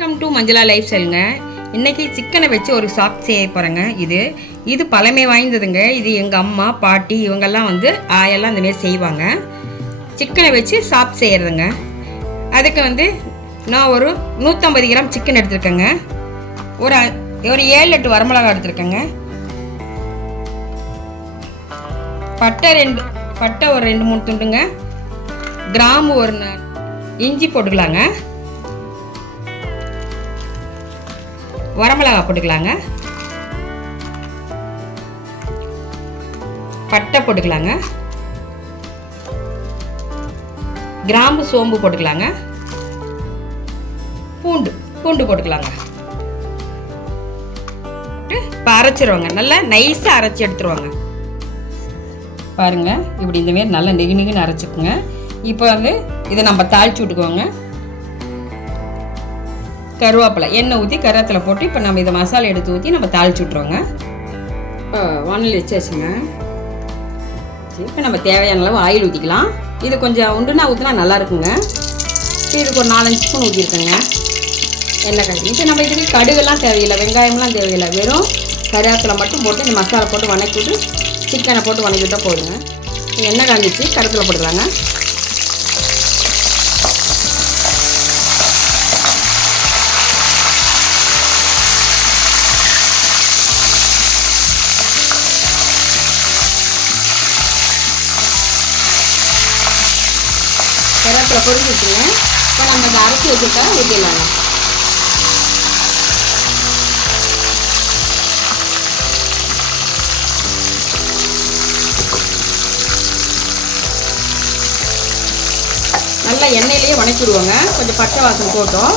Welcome to மஞ்சளா life ஸ்டைலுங்க. இன்றைக்கி சிக்கனை வச்சு ஒரு சாப் செய்ய போகிறேங்க. இது பழமை வாய்ந்ததுங்க. இது எங்கள் அம்மா பாட்டி இவங்கெல்லாம் ஆயெல்லாம் இந்தமாரி செய்வாங்க. சிக்கனை வச்சு சாப் செய்கிறதுங்க. அதுக்கு நான் ஒரு 150 கிராம் சிக்கன் எடுத்துருக்கேங்க. ஒரு 7-8 வரமிளகா எடுத்துருக்கேங்க. பட்டை ஒரு 2-3 துண்டுங்க. கிராம்பு ஒரு இஞ்சி போட்டுக்கலாங்க. வரமிளகா போட்டுக்கலாங்க. பட்டை போட்டுக்கலாங்க. கிராம்பு சோம்பு போட்டுக்கலாங்க. பூண்டு போட்டுக்கலாங்க. இப்போ அரைச்சிருவாங்க. நல்லா நைஸாக அரைச்சி எடுத்துருவாங்க. பாருங்கள், இப்படி இந்தமாரி நல்லா நெகுன்னு அரைச்சிக்குங்க. இப்போ இதை நம்ம தாளிச்சு விட்டுக்குவோங்க. கருவேப்பிலை எண்ணெய் ஊற்றி கருவேப்பிலை போட்டு இப்போ நம்ம இதை மசாலா எடுத்து ஊற்றி நம்ம தாளிச்சு விட்ருவோங்க. இப்போ வானல் வச்சாச்சுங்க. இப்போ நம்ம தேவையான அளவு ஆயில் ஊற்றிக்கலாம். இது கொஞ்சம் உண்டுனா ஊற்றினா நல்லாயிருக்குங்க. இதுக்கு ஒரு 4-5 ஸ்பூன் ஊற்றிருக்கேங்க எண்ணெய் கறி. இப்போ நம்ம இதுக்கு கடுகுலாம் தேவையில்லை, வெங்காயம்லாம் தேவையில்லை. வெறும் கருவேப்பிலை மட்டும் போட்டு இந்த மசாலா போட்டு வணக்கி விட்டு சிக்கனை போட்டு வணக்கிவிட்டால் போதுங்க. எண்ணெய் காஞ்சிச்சு, கருவேப்பிலை போட்டுக்கலாங்க. கருவேப்பிலை பொரிஞ்சு வச்சுங்க. இப்போ நம்ம இந்த அரைச்சி வச்சுட்டா ஊற்றிடலாங்க. நல்லா எண்ணெயிலேயே வணக்கிடுவோங்க. கொஞ்சம் பச்சை வாசம் போட்டோம்.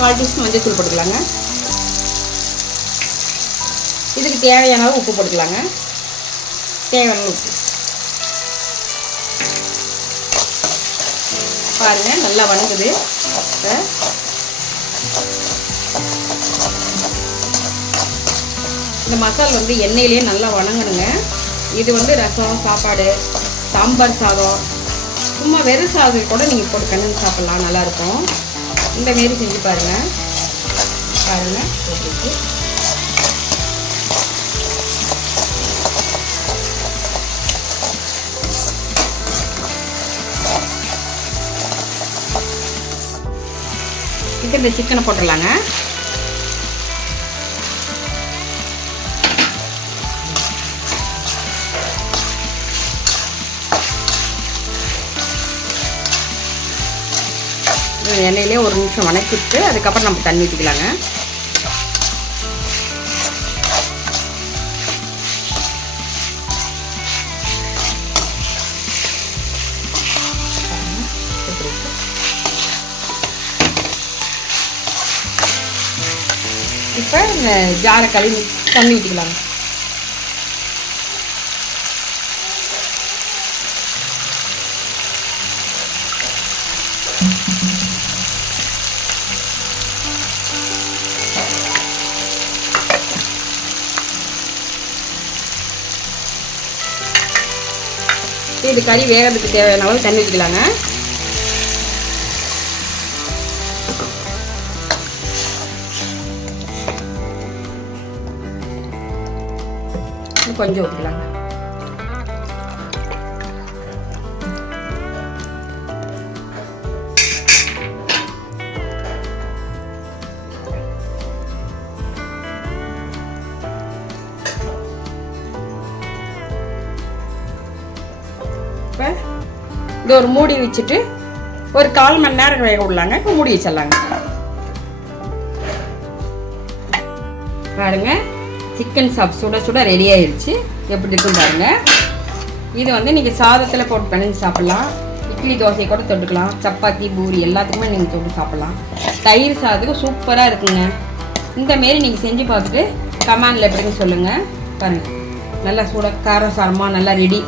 கால் டீஸ்பூன் மஞ்சள் போட்டுக்கலாங்க. இதுக்கு தேவையான அளவு உப்பு போட்டுக்கலாங்க. தேவையான உப்பு பாருங்கள், நல்லா வணங்குது. இந்த மசாலா எண்ணெயிலேயே நல்லா வணங்கணுங்க. இது ரசம், சாப்பாடு, சாம்பார் சாதம், சும்மா வெறும் சாதம் கூட நீங்கள் போட்டு கண்ணு சாப்பிட்லாம், நல்லாயிருக்கும். இந்த மாரி செஞ்சு பாருங்கள். இப்போ இந்த சிக்கனை போட்டுடலாங்க. எண்ணெயிலே ஒரு நிமிஷம் வணக்கிட்டு அதுக்கப்புறம் நம்ம தண்ணி ஊற்றிக்கலாங்க. இப்போ இந்த ஜாரை கழுவி தண்ணி ஊற்றிக்கலாங்க. இது கறி வேகிறதுக்கு தேவையான அளவு தண்ணி ஊற்றிக்கலாங்க. கொஞ்சம் ஊற்றிக்கலாங்க. இப்போ இது ஒரு மூடி வச்சுட்டு ஒரு 1/4 மணி நேரம் வேக விடலாங்க. இப்போ மூடி வச்சிடலாங்க. பாருங்க, சிக்கன் சாப் சுட சுட ரெடி ஆயிடுச்சு. எப்படி இருக்குன்னு பாருங்கள். இது நீங்கள் சாதத்தில் போட்டு பிணைஞ்சு சாப்பிட்லாம். இட்லி தோசை கூட தொட்டுக்கலாம். சப்பாத்தி பூரி எல்லாத்துக்குமே நீங்கள் தொட்டு சாப்பிட்லாம். தயிர் சாதத்துக்கு சூப்பராக இருக்குங்க. இந்தமாரி நீங்கள் செஞ்சு பார்த்துட்டு கமெண்டில் எப்படின்னு சொல்லுங்கள். பாருங்கள், நல்லா சுட காரம் சாரமாக நல்லா ரெடி.